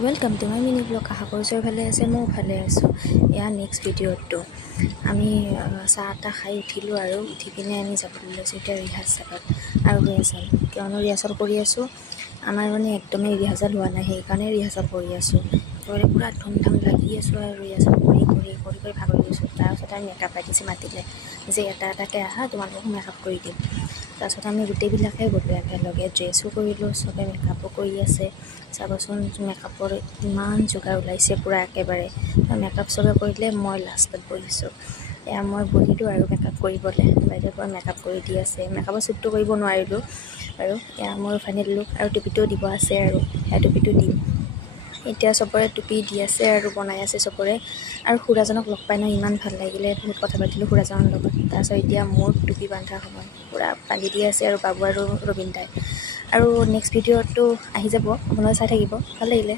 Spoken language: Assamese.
Welcome to my mini blog. আশা কৰিছোঁ ভালে আছে, ময়ো ভালে আছোঁ। এয়া নেক্সট ভিডিঅ'টো আমি চাহ তাহ খাই উঠিলোঁ আৰু উঠি পিনে আমি যাবলৈ লৈছোঁ এতিয়া ৰিহাৰ্চেলত। আৰু ৰিহাৰ্চেল কিয়নো ৰিহাৰ্চেল কৰি আছোঁ, আমাৰ মানে একদমেই ৰিহাৰ্চেল হোৱা নাই, সেইকাৰণে ৰিহাৰ্চেল কৰি আছোঁ। একেবাৰে পূৰা ধুমধাম লাগি আছোঁ আৰু ৰিহাৰ্চেল কৰি ভাগৰি গৈছোঁ। তাৰপিছত আমি মেকআপ আৰ্টিষ্ট মাতিলে যে এটা এটাকৈ আহা, তোমালোকক মেকআপ কৰি দিম। তাৰপিছত আমি গোটেইবিলাকে গ'লোঁ একেলগে, ড্ৰেছো কৰিলোঁ, চবে মেকআপো কৰি আছে। চাবচোন মেকআপৰ ইমান যোগাৰ ওলাইছে পূৰা একেবাৰে। মেকআপ চবে কৰিলে, মই লাষ্টত বহিছোঁ। এয়া মই বহিলোঁ আৰু মেকআপ কৰিবলৈ, বাইদেউৰ পৰা মেকআপ কৰি দি আছে। মেকআপৰ শ্বুটটো কৰিব নোৱাৰিলোঁ আৰু এয়া মোৰ ফাইনেল লুক। আৰু টুপিটোও দিব আছে আৰু সেয়া টুপিটো দিম। এতিয়া চবৰে টুপি দি আছে আৰু বনাই আছে চবৰে। আৰু খুৰাজনক লগ পাই ন ইমান ভাল লাগিলে, বহুত কথা পাতিলোঁ খুৰাজনৰ লগত। তাৰপিছত এতিয়া মোৰ টুপি বান্ধা সময়, পূৰা বান্ধি দি আছে আৰু বাবু আৰু ৰবীন দাই। আৰু নেক্সট ভিডিঅ'টো আহি যাব, আপোনালোকে চাই থাকিব, ভাল লাগিলে।